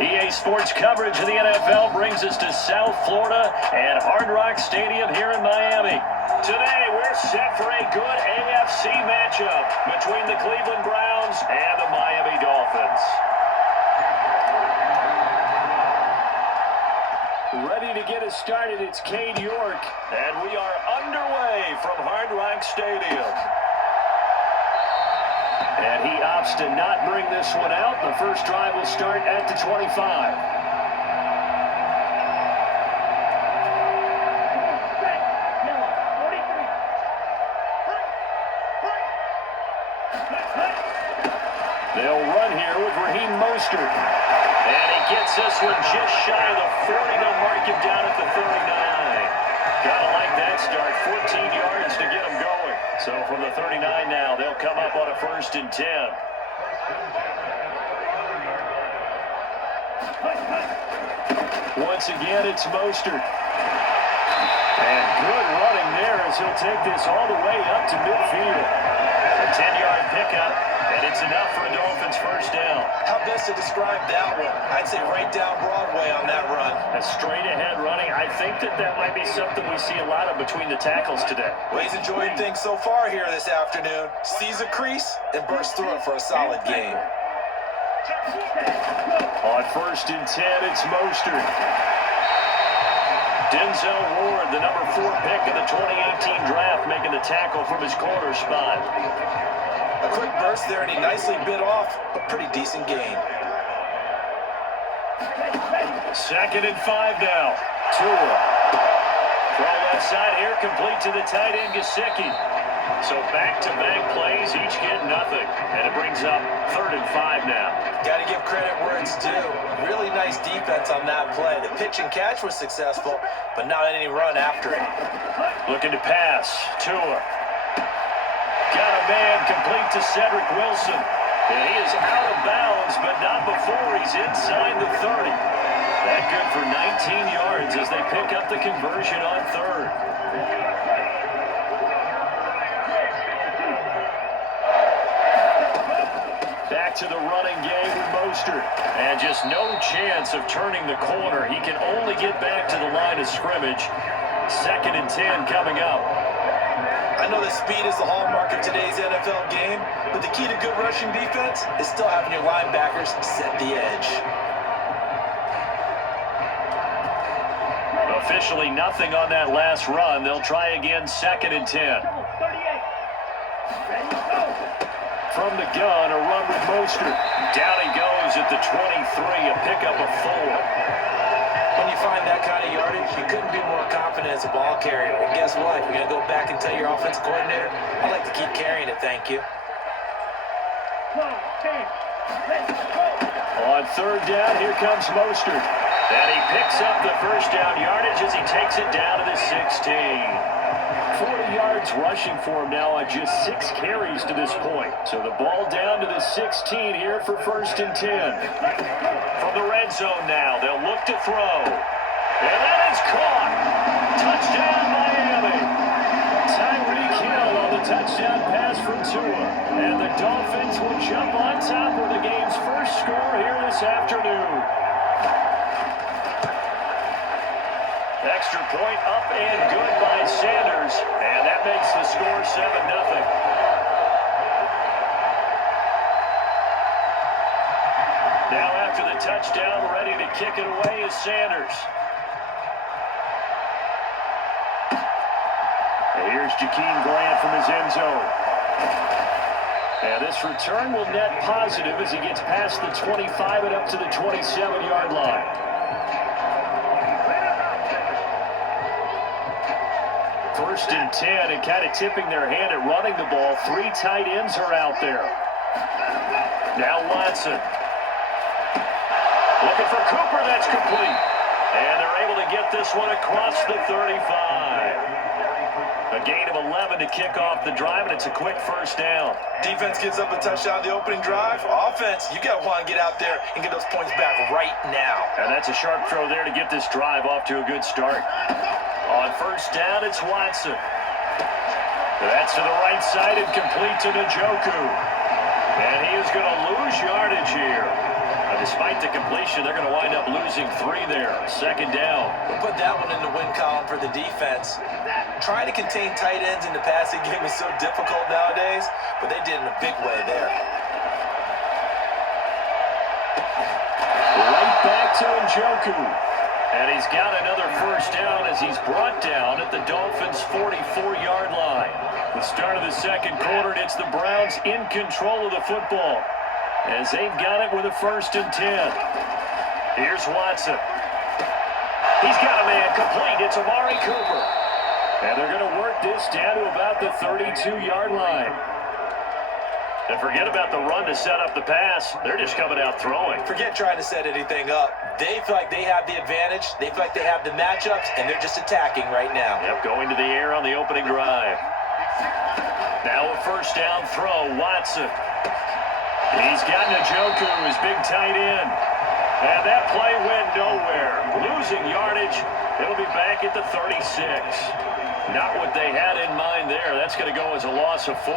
EA Sports coverage of the NFL brings us to South Florida and Hard Rock Stadium here in Miami. Today, we're set for a good AFC matchup between the Cleveland Browns and the Miami Dolphins. Ready to get us started, it's Cade York, and we are underway from Hard Rock Stadium. And he opts to not bring this one out. The first drive will start at the 25. They'll run here with Raheem Mostert. And he gets this one just shy of the 40. They'll mark him down at the 39. Gotta like that start. 14 yards to get him going. So from the 39 now, they'll come up on a 1st and 10. Once again, it's Mostert. And good running there as he'll take this all the way up to midfield. A 10-yard pickup, and it's enough for a Dolphins first down. How best to describe that one? I'd say right down Broadway on that run. A straight-ahead running. I think that might be something we see a lot of between the tackles today. Well, he's enjoying things so far here this afternoon. Sees a crease and bursts through it for a solid game. On 1st and 10, it's Mostert. Denzel Ward, the number 4 pick in the 2018 draft, making the tackle from his corner spot. A quick burst there, and he nicely bit off a pretty decent gain. 2nd and 5 now. Tua. Throw left side here, complete to the tight end, Gesicki. So back-to-back plays, each get nothing. And it brings up 3rd and 5 now. Got to give credit where it's due. Really nice defense on that play. The pitch and catch was successful, but not any run after it. Looking to pass. Tua. Got a man complete to Cedric Wilson. And he is out of bounds, but not before he's inside the 30. That good for 19 yards as they pick up the conversion on 3rd. Back to the running game with Mostert. And just no chance of turning the corner. He can only get back to the line of scrimmage. 2nd and 10 coming up. I know that speed is the hallmark of today's NFL game, but the key to good rushing defense is still having your linebackers set the edge. Officially nothing on that last run. They'll try again, 2nd and 10. From the gun, a run with Mostert. Down he goes at the 23, a pickup of 4. When you find that kind of yardage, you couldn't be more confident as a ball carrier. And guess what? You're going to go back and tell your offensive coordinator, I'd like to keep carrying it, thank you. On 3rd down, here comes Mostert. And he picks up the first down yardage as he takes it down to the 16. 40 yards rushing for him now on just 6 carries to this point. So the ball down to the 16 here for 1st and 10. From the red zone now, they'll look to throw. And that is caught. Touchdown, Miami. Tyreek Hill on the touchdown pass from Tua. And the Dolphins will jump on top of the game's first score here this afternoon. Extra point up and good by Sanders. And that makes the score 7-0. Now after the touchdown, ready to kick it away is Sanders. And here's Jakeem Grant from his end zone. And this return will net positive as he gets past the 25 and up to the 27-yard line. 1st and 10, and kind of tipping their hand at running the ball. 3 tight ends are out there. Now Watson. Looking for Cooper, that's complete. And they're able to get this one across the 35. A gain of 11 to kick off the drive, and it's a quick first down. Defense gives up a touchdown the opening drive. Offense, you got to want to get out there and get those points back right now. And that's a sharp throw there to get this drive off to a good start. On first down, it's Watson. That's to the right side and complete to Njoku. And he is going to lose yardage here. A Despite the completion, they're going to wind up losing 3 there. Second down. We'll put that one in the win column for the defense. Trying to contain tight ends in the passing game is so difficult nowadays, but they did in a big way there. Right back to Njoku. And he's got another first down as he's brought down at the Dolphins' 44-yard line. The start of the second quarter, and it's the Browns in control of the football as they've got it with a 1st and 10. Here's Watson. He's got a man complete. It's Amari Cooper. And they're going to work this down to about the 32-yard line. And forget about the run to set up the pass. They're just coming out throwing. Forget trying to set anything up. They feel like they have the advantage. They feel like they have the matchups, and they're just attacking right now. Yep, going to the air on the opening drive. Now a first down throw, Watson. He's got Njoku, his big tight end. And that play went nowhere. Losing yardage. It'll be back at the 36. Not what they had in mind there. That's going to go as a loss of 4.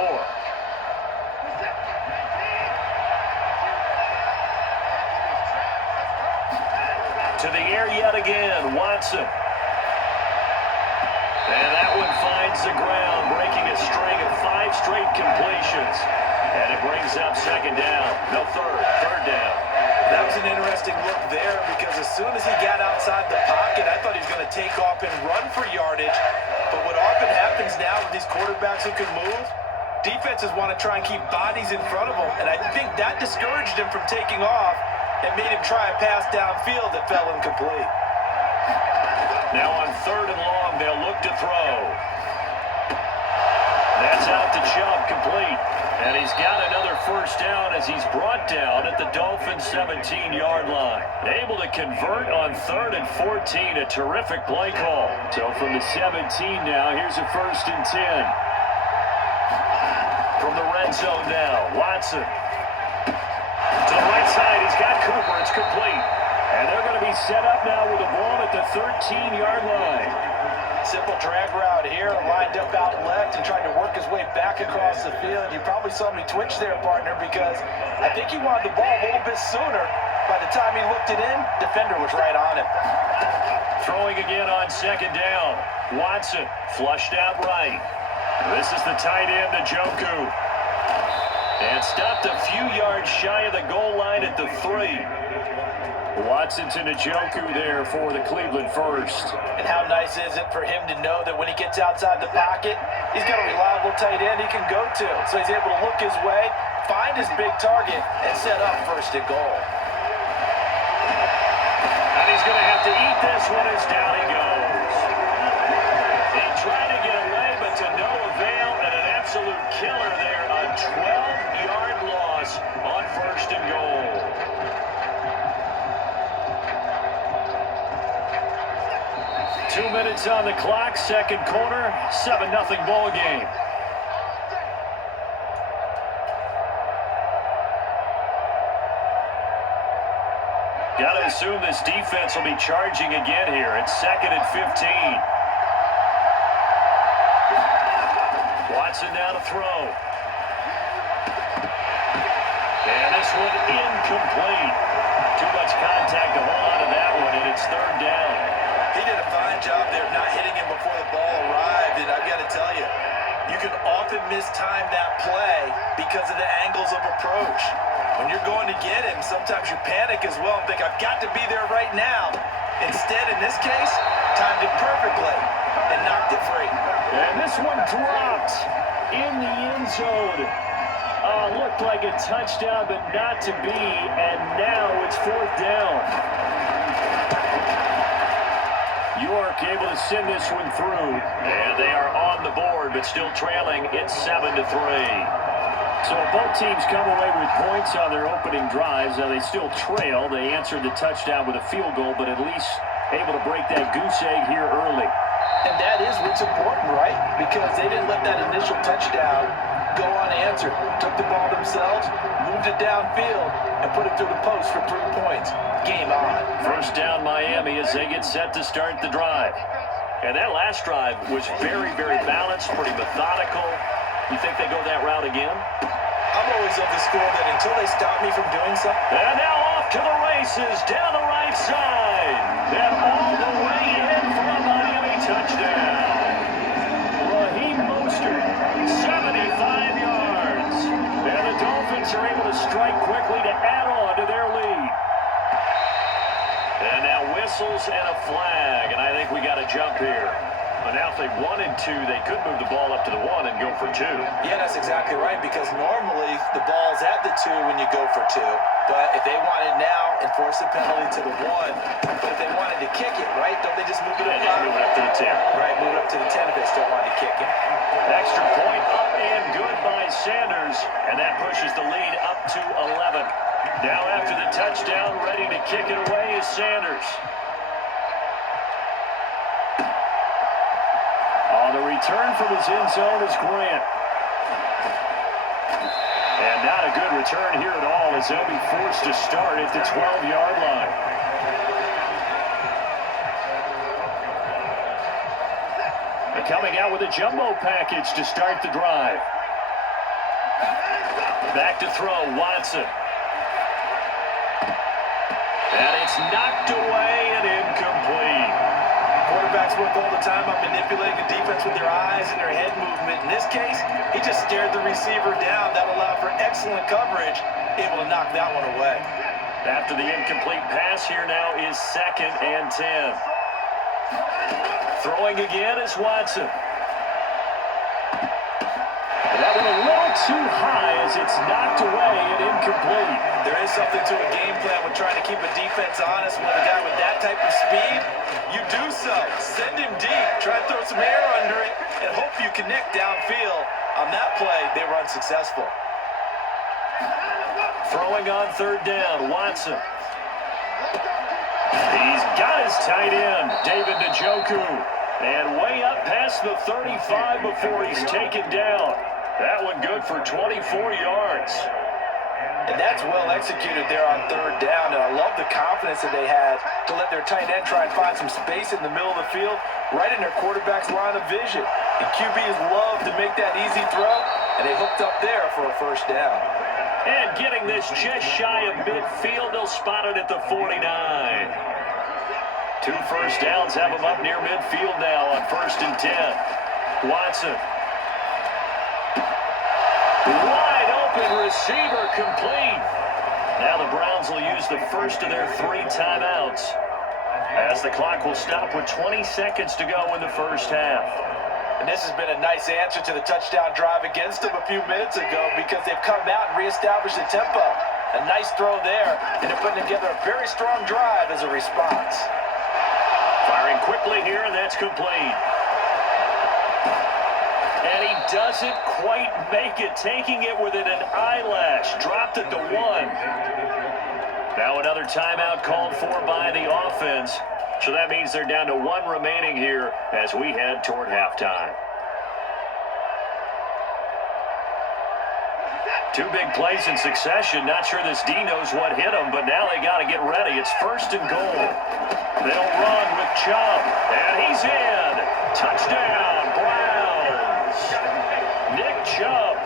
To the air yet again, Watson. And that one finds the ground, breaking a string of 5 straight completions. And it brings up second down. No, third down. That was an interesting look there because as soon as he got outside the pocket, I thought he was going to take off and run for yardage. But what often happens now with these quarterbacks who can move, defenses want to try and keep bodies in front of them. And I think that discouraged him from taking off and made him try a pass downfield that fell incomplete. Now on 3rd and long, they'll look to throw. That's out to Chubb, complete. And he's got another first down as he's brought down at the Dolphins' 17-yard line. Able to convert on 3rd and 14, a terrific play call. So from the 17 now, here's a 1st and 10. From the red zone now, Watson. To the right side, he's got Cooper. It's complete. And they're going to be set up now with the ball at the 13-yard line. Simple drag route here, lined up out left and tried to work his way back across the field. You probably saw me twitch there, partner, because I think he wanted the ball a little bit sooner. By the time he looked it in, defender was right on him. Throwing again on second down. Watson flushed out right. This is the tight end, Njoku. And stopped a few yards shy of the goal line at the 3. Watson to Njoku there for the Cleveland first. And how nice is it for him to know that when he gets outside the pocket, he's got a reliable tight end he can go to. So he's able to look his way, find his big target, and set up 1st and goal. And he's going to have to eat this one as down he goes. He tried to get away, but to no avail, and an absolute killer there. A 12-yard loss on 1st and goal. Two minutes on the clock, second quarter, 7-0 ball game. Got to assume this defense will be charging again here. It's 2nd and 15. Watson now to throw. And this one incomplete. Too much contact to hold on to that one, and it's 3rd down. He did a fine job there not hitting him before the ball arrived, and I've got to tell you, you can often mistime that play because of the angles of approach. When you're going to get him, sometimes you panic as well and think, I've got to be there right now. Instead, in this case, timed it perfectly and knocked it free. And this one dropped in the end zone. Looked like a touchdown, but not to be, and now it's 4th down. York able to send this one through, and they are on the board, but still trailing. It's 7-3. So both teams come away with points on their opening drives. Now they still trail. They answered the touchdown with a field goal, but at least able to break that goose egg here early. And that is what's important, right? Because they didn't let that initial touchdown go unanswered. Took the ball themselves, moved it downfield, and put it through the post for 3 points. Game on. First down Miami as they get set to start the drive. And that last drive was very, very balanced, pretty methodical. You think they go that route again? I'm always of the school that until they stop me from doing something. And now off to the races down the right side. And all the way in for a Miami touchdown. Raheem Mostert, 75 yards. And the Dolphins are able to strike quickly to add on to their lead. And now whistles and a flag, and I think we got a jump here. But now if they wanted to, they could move the ball up to the 1 and go for 2. Yeah, that's exactly right, because normally the ball's at the 2 when you go for 2. But if they wanted now, enforce the penalty to the 1. But if they wanted to kick it, right, don't they just move it up? Just move it up to the 10. Right, move it up to the 10 if they still wanted to kick it. Extra point up and good by Sanders, and that pushes the lead up to 11. Now after the touchdown, ready to kick it away is Sanders. On the return from his end zone is Grant. And not a good return here at all, as they'll be forced to start at the 12-yard line. They're coming out with a jumbo package to start the drive. Back to throw, Watson. And it's knocked away and incomplete. Quarterbacks work all the time on manipulating the defense with their eyes and their head movement. In this case, he just stared the receiver down. That allowed for excellent coverage, able to knock that one away. After the incomplete pass, here now is 2nd and 10. Throwing again is Watson. That one a little too high as it's knocked away and incomplete. There is something to a game plan when trying to keep a defense honest. With a guy with that type of speed, you do so. Send him deep, try to throw some air under it, and hope you connect downfield. On that play, they were unsuccessful. Throwing on 3rd down, Watson. He's got his tight end, David Njoku. And way up past the 35 before he's taken down. That one good for 24 yards. And that's well executed there on 3rd down. And I love the confidence that they had to let their tight end try and find some space in the middle of the field, right in their quarterback's line of vision. And QBs love to make that easy throw, and they hooked up there for a 1st down. And getting this just shy of midfield, they'll spot it at the 49. 2 first downs have them up near midfield now on 1st and 10. Watson. Wide open receiver complete. Now the Browns will use the first of their 3 timeouts, as the clock will stop with 20 seconds to go in the first half. And this has been a nice answer to the touchdown drive against them a few minutes ago, because they've come out and reestablished the tempo. A nice throw there, and they're putting together a very strong drive as a response. Firing quickly here, and that's complete. And he doesn't quite make it, taking it within an eyelash. Dropped at the 1. Now another timeout called for by the offense. So that means they're down to 1 remaining here as we head toward halftime. 2 big plays in succession. Not sure this D knows what hit him, but now they got to get ready. It's 1st and goal. They'll run with Chubb, and he's in. Touchdown, Browns. Nick Chubb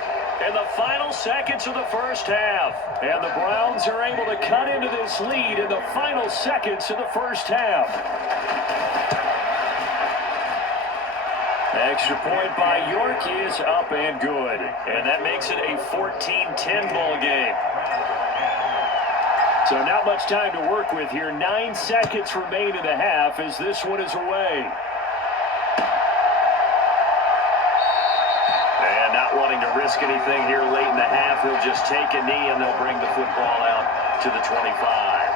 in the final seconds of the first half. And the Browns are able to cut into this lead in the final seconds of the first half. Extra point by York is up and good. And that makes it a 14-10 ball game. So not much time to work with here. 9 seconds remain in the half as this one is away. And not wanting to risk anything here late in the half, he'll just take a knee and they'll bring the football out to the 25.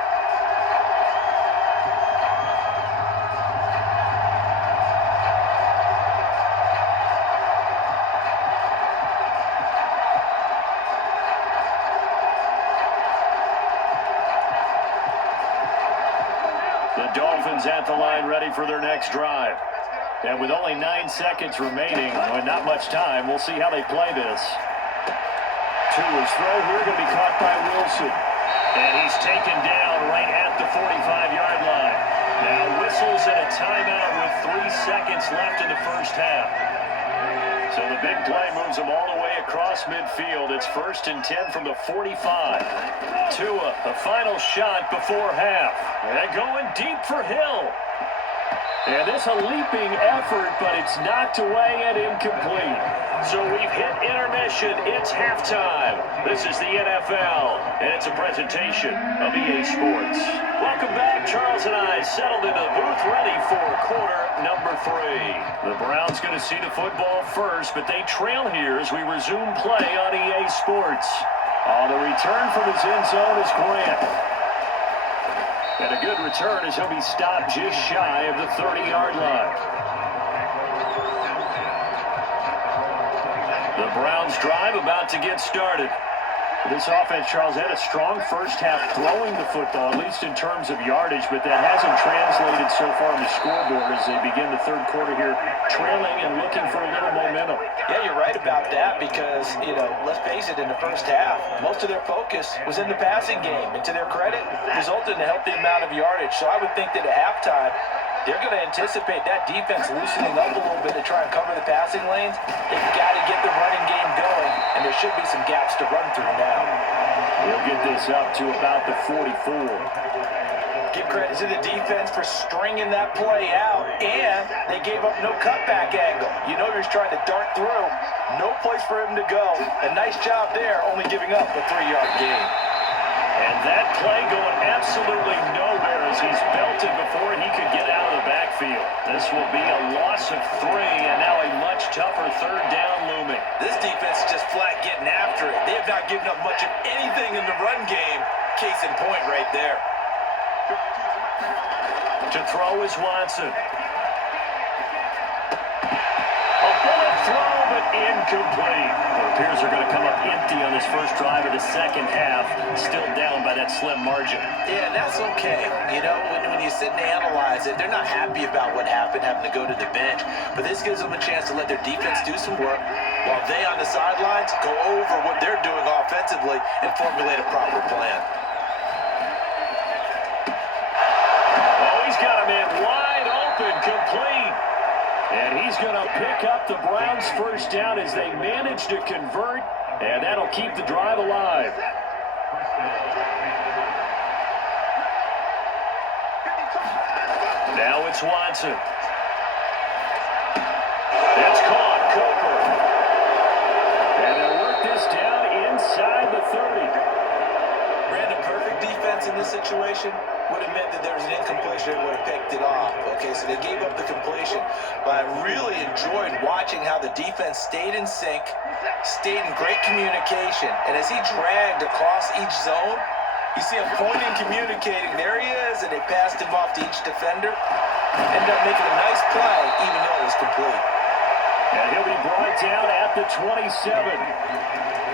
The Dolphins at the line ready for their next drive. And with only 9 seconds remaining, and not much time, we'll see how they play this. To his throw here, going to be caught by Wilson. And he's taken down right at the 45-yard line. Now whistles and a timeout with 3 seconds left in the first half. So the big play moves them all the way across midfield. It's 1st and 10 from the 45. Tua, the final shot before half. And going deep for Hill. And this a leaping effort, but it's knocked away and incomplete. So we've hit intermission. It's halftime. This is the NFL, and it's a presentation of EA Sports. Welcome back. Charles and I settled into the booth, ready for quarter number 3. The Browns going to see the football first, but they trail here as we resume play on EA Sports. On the return from his end zone is Grant. And a good return as he'll be stopped just shy of the 30-yard line. The Browns drive about to get started. This offense, Charles, had a strong first half throwing the football, at least in terms of yardage, but that hasn't translated so far on the scoreboard as they begin the third quarter here, trailing and looking for a little momentum. Yeah, you're right about that because, let's face it, in the first half, most of their focus was in the passing game. And to their credit, resulted in a healthy amount of yardage. So I would think that at halftime, they're going to anticipate that defense loosening up a little bit to try and cover the passing lanes. They've got to get the running game going, and there should be some gaps to run through now. We'll get this up to about the 44. Give credit to the defense for stringing that play out, and they gave up no cutback angle. You know he's trying to dart through. No place for him to go. A nice job there, only giving up a 3-yard gain. And that play going absolutely nowhere as he's belted before he could get out of the backfield. This will be a loss of 3, and now a much tougher third down looming. This defense is just flat getting after it. They have not given up much of anything in the run game. Case in point right there. To throw is Watson. A bullet throw, but incomplete. It appears they're going to come up empty on this first drive of the second half, still down by that slim margin. Yeah, and that's okay. When you sit and analyze it, they're not happy about what happened, having to go to the bench. But this gives them a chance to let their defense do some work while they on the sidelines go over what they're doing offensively and formulate a proper plan. He's got a man wide open, complete. And he's going to pick up the Browns' first down as they manage to convert, and that'll keep the drive alive. Now it's Watson. It's caught, Cooper. And they'll work this down inside the 30. Brandon, perfect defense in this situation would have meant that there was an incompletion and would have picked it off. Okay, so they gave up the completion. But I really enjoyed watching how the defense stayed in sync, stayed in great communication. And as he dragged across each zone, you see him pointing, communicating. There he is, and they passed him off to each defender. Ended up making a nice play, even though it was complete. And he'll be brought down at the 27.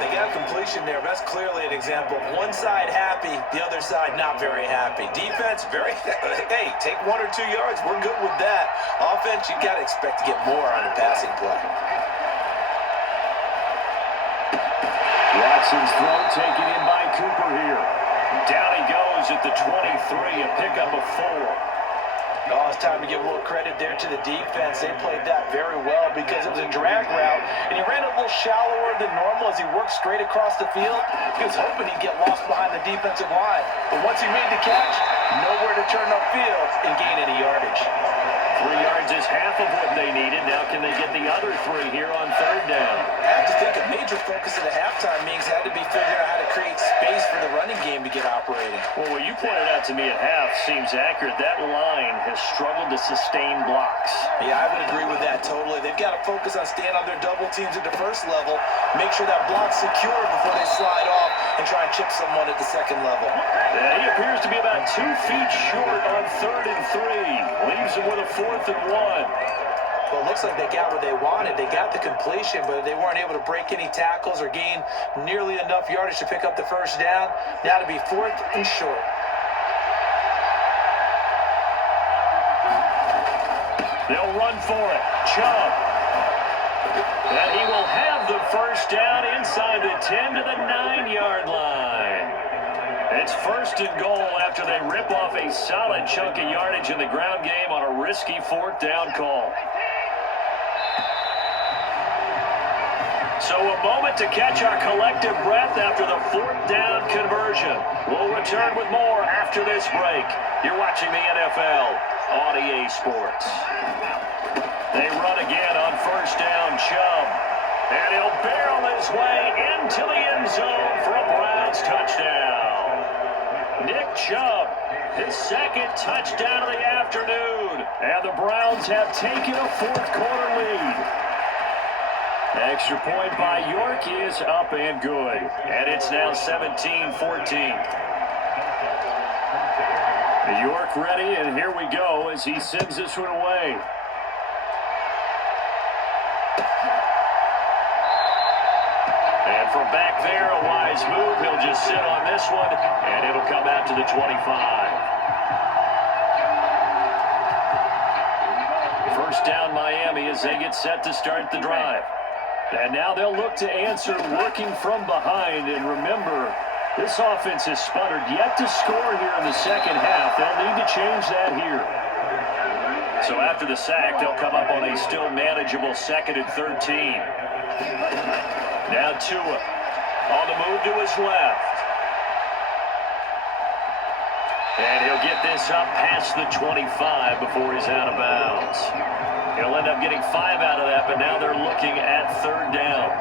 They got a completion there. That's clearly an example of one side happy, the other side not very happy. Defense, hey, take 1 or 2 yards. We're good with that. Offense, you got to expect to get more on a passing play. Watson's throw taken in by Cooper here. Down he goes at the 23, a pickup of 4. Oh, it's time to give a little credit there to the defense. They played that very well because it was a drag route, and he ran a little shallower than normal as he worked straight across the field. He was hoping he'd get lost behind the defensive line, but once he made the catch, nowhere to turn upfield and gain any yardage. 3 yards is half of what they needed. Now can they get the other 3 here on third down? I have to think a major focus at the halftime meetings had to be figuring out how to create space for the running game to get operating. Well, what you pointed out to me at half seems accurate. That line has struggled to sustain blocks. Yeah, I would agree with that totally. They've got to focus on staying on their double teams at the first level, make sure that block's secure before they slide off and try and chip someone at the second level. Yeah, he appears to be about 2 feet short on 3rd and 3. Leaves him with a 4th and 1. Well, it looks like they got what they wanted. They got the completion, but they weren't able to break any tackles or gain nearly enough yardage to pick up the first down. Now to be 4th and short. They'll run for it. Chubb. And he will have the first down inside the 10 to the 9-yard line. It's 1st and goal after they rip off a solid chunk of yardage in the ground game on a risky 4th down call. So a moment to catch our collective breath after the fourth down conversion. We'll return with more after this break. You're watching the NFL on EA Sports. They run again on first down, Chubb. And he'll barrel his way into the end zone for a Browns touchdown. Nick Chubb, his second touchdown of the afternoon. And the Browns have taken a fourth-quarter lead. Extra point by York is up and good. And it's now 17-14. York ready, and here we go as he sends this one away. And from back there, a wise move. He'll just sit on this one, and it'll come out to the 25. First down, Miami, as they get set to start the drive. And now they'll look to answer working from behind. And remember, this offense has sputtered yet to score here in the second half. They'll need to change that here. So after the sack, they'll come up on a still manageable 2nd and 13. Now Tua on the move to his left. And he'll get this up past the 25 before he's out of bounds. He'll end up getting 5 out of that, but now they're looking at 3rd down.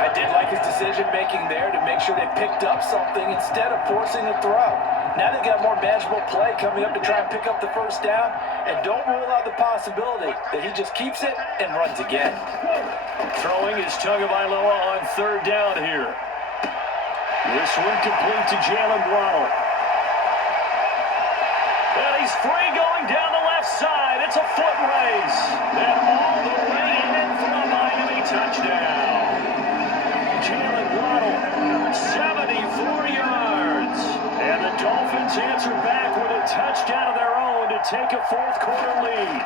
I did like his decision-making there to make sure they picked up something instead of forcing a throw. Now they've got more manageable play coming up to try and pick up the first down, and don't rule out the possibility that he just keeps it and runs again. Throwing is Tagovailoa on 3rd down here. This one complete to Jalen Waddle. And he's free going down the left side. It's a foot race. And all the way in for a Miami touchdown. Jalen Waddle, 74 yards. And the Dolphins answer back with a touchdown of their own to take a fourth-quarter lead.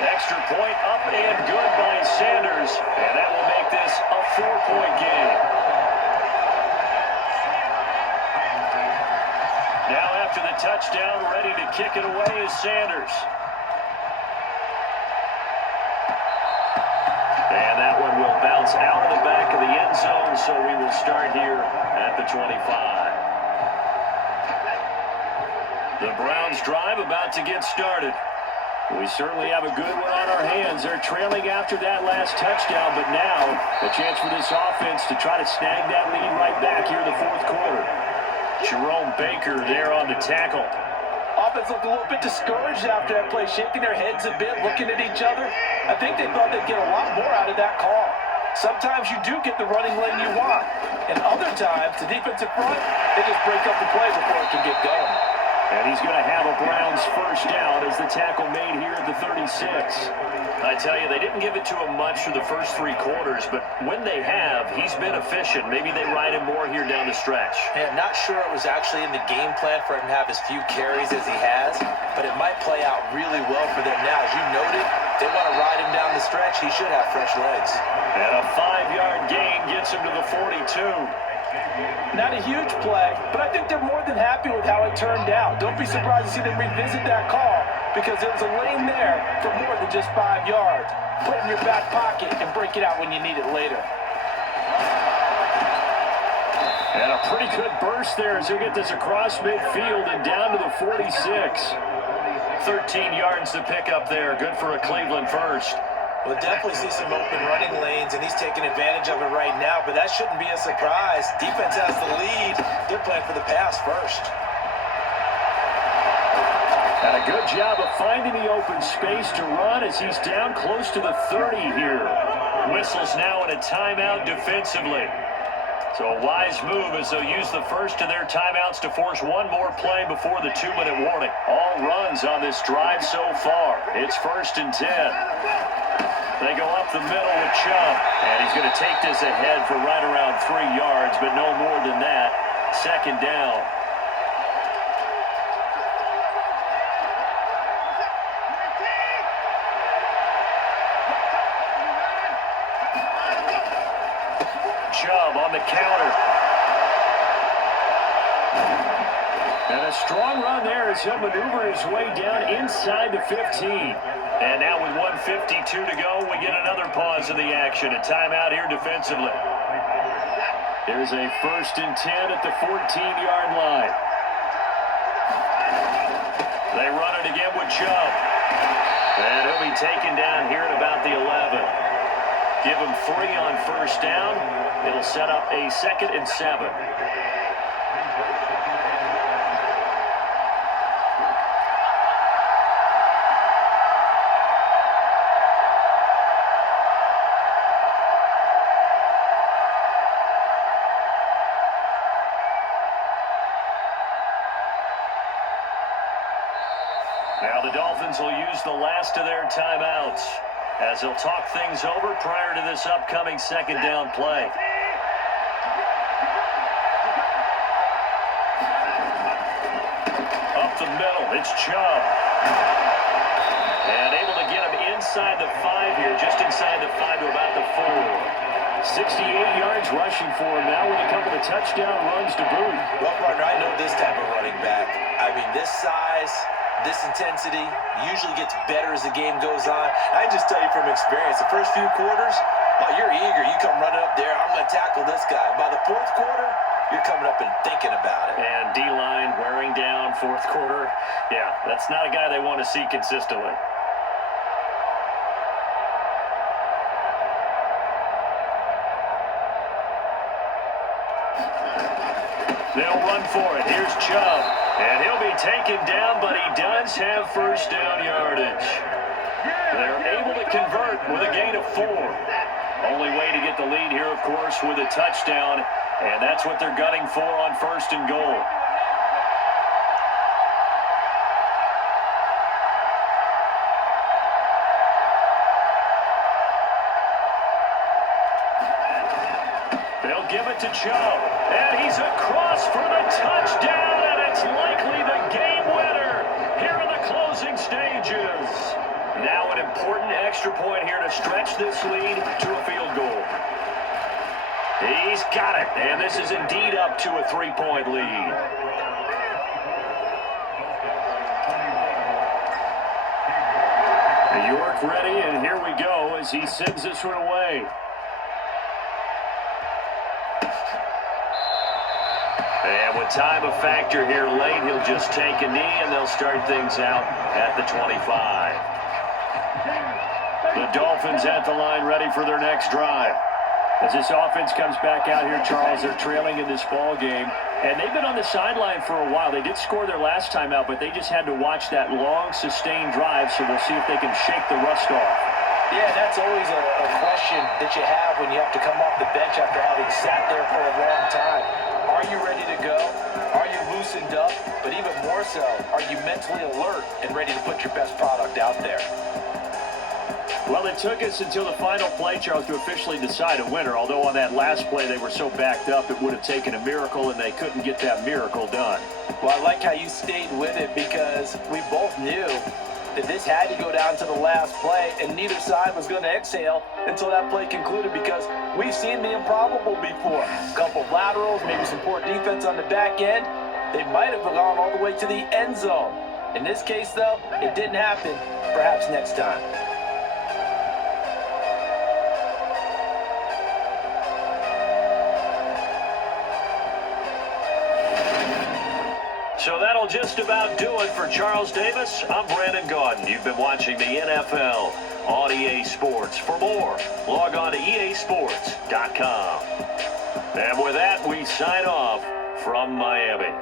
Extra point up and good by Sanders. And that will make this a 4-point game. Now after the touchdown, ready to kick it away is Sanders. And that one will bounce out of the back of the end zone, so we will start here at the 25. The Browns drive about to get started. We certainly have a good one on our hands. They're trailing after that last touchdown, but now a chance for this offense to try to snag that lead right back here in the fourth quarter. Jerome Baker there on the tackle. Offense looked a little bit discouraged after that play, shaking their heads a bit, looking at each other. I think they thought they'd get a lot more out of that call. Sometimes you do get the running lane you want, and other times, the defensive front, they just break up the play before it can get going. And he's going to have a Browns first down as the tackle made here at the 36. I tell you, they didn't give it to him much for the first 3 quarters, but when they have, he's been efficient. Maybe they ride him more here down the stretch. Yeah, not sure it was actually in the game plan for him to have as few carries as he has, but it might play out really well for them now. As you noted, they want to ride him down the stretch. He should have fresh legs. And a 5-yard gain gets him to the 42. Not a huge play, but I think they're more than happy with how it turned out. Don't be surprised to see them revisit that call because there was a lane there for more than just 5 yards. Put it in your back pocket and break it out when you need it later. And a pretty good burst there as he'll get this across midfield and down to the 46. 13 yards to pick up there. Good for a Cleveland first. We'll definitely see some open running lanes, and he's taking advantage of it right now, but that shouldn't be a surprise. Defense has the lead. They're playing for the pass first. And a good job of finding the open space to run as he's down close to the 30 here. Whistles now in a timeout defensively. So a wise move as they'll use the first of their timeouts to force one more play before the 2-minute warning. All runs on this drive so far. It's 1st and 10. They go up the middle with Chubb, and he's going to take this ahead for right around 3 yards, but no more than that. 2nd down. Chubb on the counter. And a strong run there as he'll maneuver his way down inside the 15. And now with 1:52 to go, we get another pause of the action. A timeout here defensively. There's a 1st and 10 at the 14-yard line. They run it again with Chubb. And he'll be taken down here at about the 11. Give him 3 on 1st down. It'll set up a 2nd and 7. Now the Dolphins will use the last of their timeouts as they'll talk things over prior to this upcoming 2nd down play. Up the middle, it's Chubb. And able to get him inside the 5 here, just inside the 5 to about the 4. 68 yards rushing for him now with a couple of touchdown runs to boot. Well, partner, I know this type of running back. I mean, this size, this intensity usually gets better as the game goes on. I just tell you from experience, the first few quarters, oh, you're eager. You come running up there, I'm going to tackle this guy. By the 4th quarter, you're coming up and thinking about it. And D-line wearing down 4th quarter. Yeah, that's not a guy they want to see consistently. They'll run for it. Here's Chubb. And he'll be taken down, but he does have 1st down yardage. They're able to convert with a gain of 4. Only way to get the lead here, of course, with a touchdown. And that's what they're gunning for on 1st and goal. They'll give it to Chubb. And he's across for the touchdown. And it's likely the game winner here in the closing stages. Now an important extra point here to stretch this lead to a field goal. He's got it. And this is indeed up to a 3-point lead. York ready, and here we go as he sends this one away. And with time a factor here late, he'll just take a knee, and they'll start things out at the 25. The Dolphins at the line ready for their next drive. As this offense comes back out here, Charles, they're trailing in this ball game. And they've been on the sideline for a while. They did score their last time out, but they just had to watch that long, sustained drive, so we'll see if they can shake the rust off. Yeah, that's always a question that you have when you have to come off the bench after having sat there for a long time. Are you ready to go? Are you loosened up? But even more so, are you mentally alert and ready to put your best product out there? Well, it took us until the final play, Charles, to officially decide a winner. Although on that last play they were so backed up, it would have taken a miracle, and they couldn't get that miracle done. Well, I like how you stayed with it because we both knew that this had to go down to the last play, and neither side was going to exhale until that play concluded because we've seen the improbable before. A couple of laterals, maybe some poor defense on the back end. They might have gone all the way to the end zone. In this case, though, it didn't happen. Perhaps next time. So that'll just about do it for Charles Davis. I'm Brandon Gaudin. You've been watching the NFL on EA Sports. For more, log on to easports.com. And with that, we sign off from Miami.